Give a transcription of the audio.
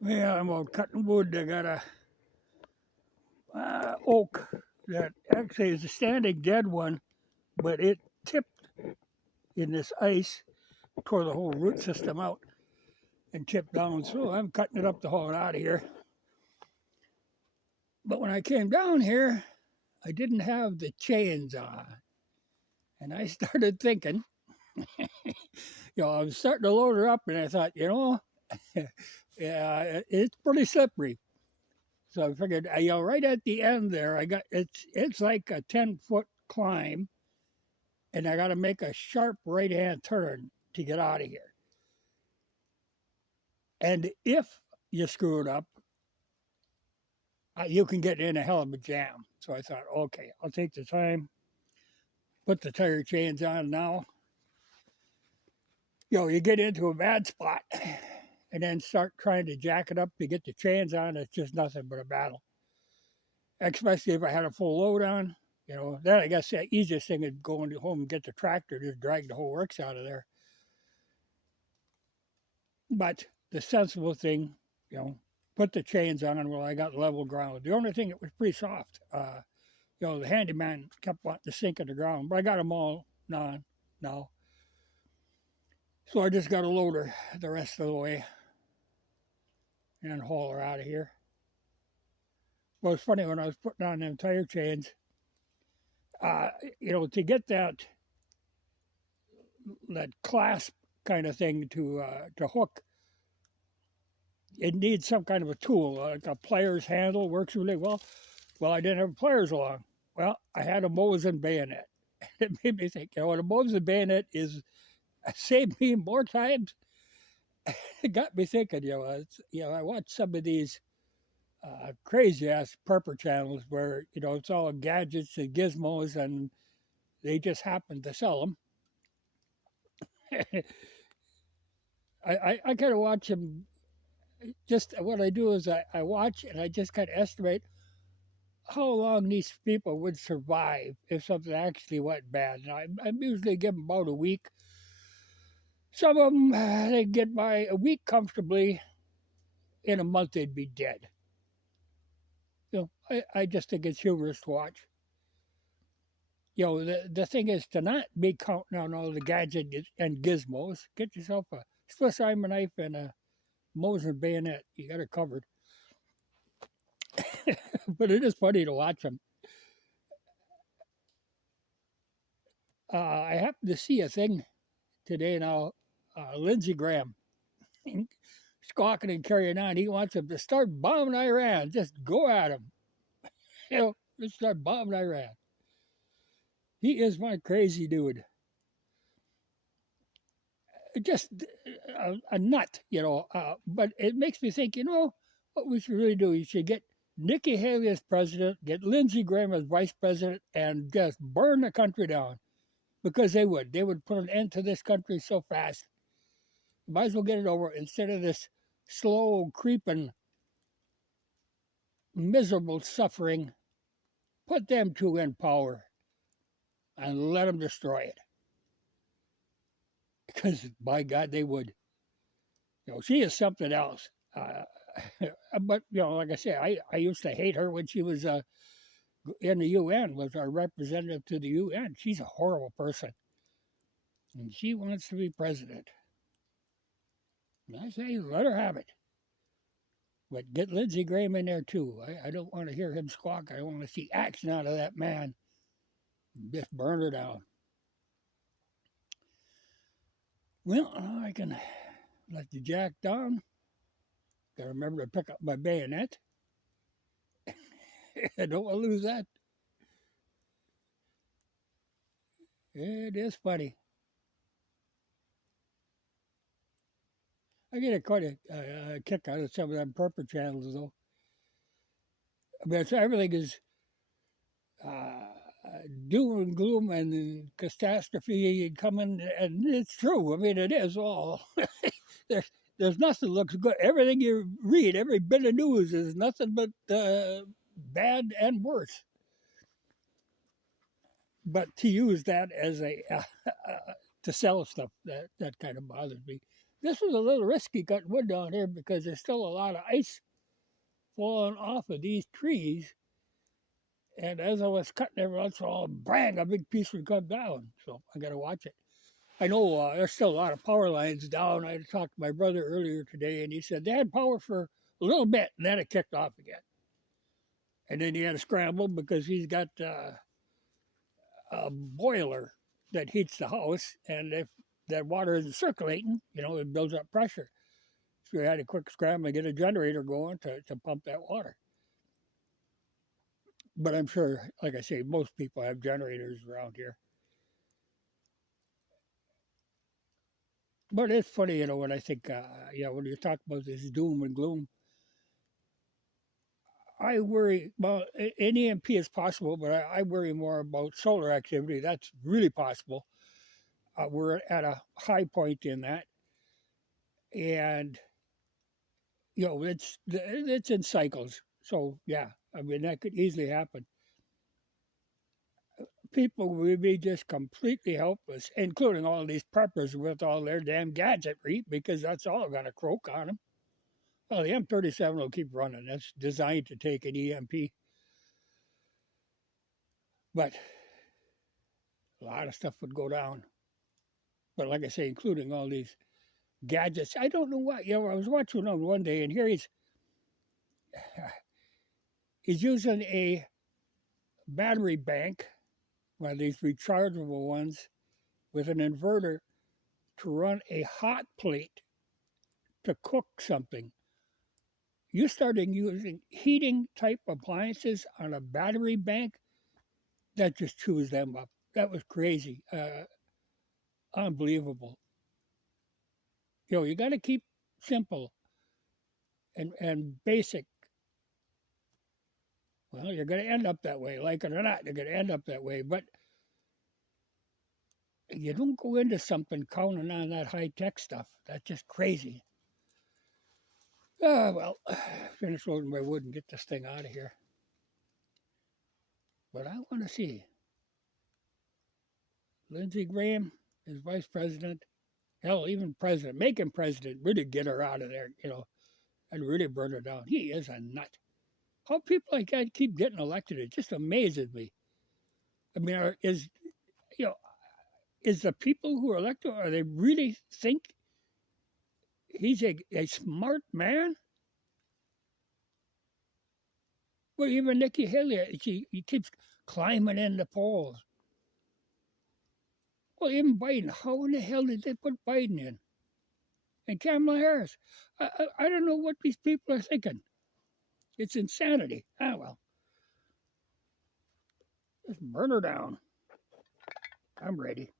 Yeah, I'm out cutting wood. I got a oak that actually is a standing dead one, but it tipped in this ice, tore the whole root system out, and tipped down. So I'm cutting it up to haul it out of here. But when I came down here, I didn't have the chains on. And I started thinking, I was starting to load her up, and I thought, yeah, it's pretty slippery. So I figured, right at the end there, it's like a 10-foot climb, and I got to make a sharp right hand turn to get out of here. And if you screw it up, you can get in a hell of a jam. So I thought, okay, I'll take the time, put the tire chains on now. You get into a bad spot and then start trying to jack it up to get the chains on. It's just nothing but a battle. Especially if I had a full load on. Then I guess the easiest thing is going home and get the tractor, just drag the whole works out of there. But the sensible thing, put the chains on while I got level ground. The only thing, it was pretty soft. The handyman kept wanting to sink in the ground, but I got them all on now. So I just got to load her the rest of the way and haul her out of here. Well, it's funny, when I was putting on them tire chains, to get that clasp kind of thing to hook, it needs some kind of a tool, like a pliers handle works really well. Well, I didn't have pliers along. Well, I had a Mosin bayonet. It made me think, a Mosin bayonet is saved me more times. It got me thinking, I watch some of these crazy ass prepper channels where, it's all gadgets and gizmos, and they just happen to sell them. I kind of watch them. Just what I do is I watch, and I just kind of estimate how long these people would survive if something actually went bad. And I usually give them about a week. Some of them, they get by a week comfortably. In a month, they'd be dead. I just think it's humorous to watch. The thing is to not be counting on all the gadgets and gizmos. Get yourself a Swiss Army knife and a Mosin bayonet. You got it covered. But it is funny to watch them. I happened to see a thing today now. Lindsey Graham squawking and carrying on. He wants them to start bombing Iran. Just go at him. Just start bombing Iran. He is my crazy dude. Just a nut, but it makes me think, what we should really do. You should get Nikki Haley as president, get Lindsey Graham as vice president, and just burn the country down. Because they would. They would put an end to this country so fast. Might as well get it over instead of this slow, creeping, miserable suffering. Put them two in power and let them destroy it. Because, by God, they would. She is something else. But, like I say, I used to hate her when she was in the UN, was our representative to the UN. She's a horrible person. And she wants to be president. And I say, let her have it. But get Lindsey Graham in there, too. I don't want to hear him squawk. I want to see action out of that man. Just burn her down. Well, I can let the jack down. Got to remember to pick up my bayonet. I don't want to lose that. It is funny. I get quite a kick out of some of them prepper channels, though. I mean, everything is doom and gloom and catastrophe coming, and it's true. I mean, it is all. there's nothing looks good. Everything you read, every bit of news is nothing but bad and worse. But to use that as to sell stuff, that kind of bothers me. This was a little risky cutting wood down here because there's still a lot of ice falling off of these trees. And as I was cutting every once in a while, bang, a big piece would come down. So I got to watch it. I know there's still a lot of power lines down. I talked to my brother earlier today, and he said they had power for a little bit, and then it kicked off again. And then he had to scramble because he's got a boiler that heats the house, and if that water isn't circulating, it builds up pressure. So we had a quick scramble and get a generator going to pump that water. But I'm sure, like I say, most people have generators around here. But it's funny, when I think, when you talk about this doom and gloom, I worry, well, an EMP is possible, but I worry more about solar activity. That's really possible. We're at a high point in that. And, it's in cycles. So, yeah, I mean, that could easily happen. People would be just completely helpless, including all these preppers with all their damn gadgetry, because that's all going to croak on them. Well, the M37 will keep running. That's designed to take an EMP. But a lot of stuff would go down. But like I say, including all these gadgets. I don't know what. I was watching them one day, and here he's using a battery bank, one of these rechargeable ones, with an inverter to run a hot plate to cook something. You started using heating type appliances on a battery bank, that just chews them up. That was crazy. Unbelievable. You got to keep simple and basic. Well, you're going to end up that way, like it or not. You're going to end up that way. But you don't go into something counting on that high-tech stuff. That's just crazy. Well, finish loading my wood and get this thing out of here. But I want to see Lindsey Graham is vice president. Hell, even president. Make him president. Really get her out of there, and really burn her down. He is a nut. How people like that keep getting elected, it just amazes me. I mean, is the people who are elected, are they really think he's a smart man? Well, even Nikki Haley, he keeps climbing in the polls. Well, even Biden, how in the hell did they put Biden in? And Kamala Harris. I don't know what these people are thinking. It's insanity. Well. Just burn her down. I'm ready.